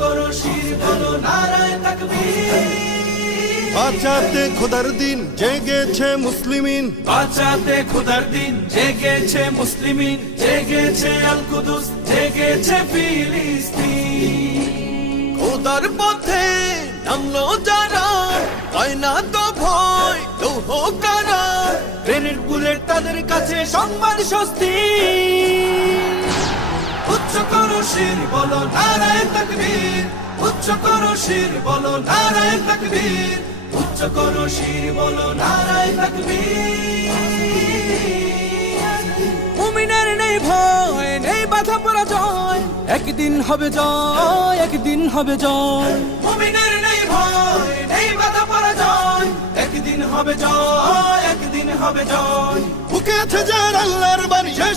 করো শির বলো নারায়ে তাকবীর। বাঁচাতে খোদার দিন জেগেছে মুসলিমিন, বাঁচাতে খোদার দিন জেগেছে মুসলিমিন, জেগেছে আল কুদুস, জেগেছে ফিলিস্তিন। খোদার পথে নামলো যারা, হয় না তো ভয় লৌহ কারা। গ্রেনেড বুলেট তাদের কাছে সংবাদ স্বস্তি। উচ্চ করো শির বলো নারায়ে তাকবীর, উচ্চ করো শির বলো নারায়ে তাকবীর, উচ্চ করো শির বলো নারায়ে তাকবীর। মুমিনের নেই ভয়, নেই বাধা পরাজয়, একদিন হবে জয়, একদিন হবে জয়। মুমিনের নেই ভয়, নেই বাধা পরাজয়, একদিন হবে জয়, একদিন হবে জয়। বুকে আছে যার আল্লাহর বাণী,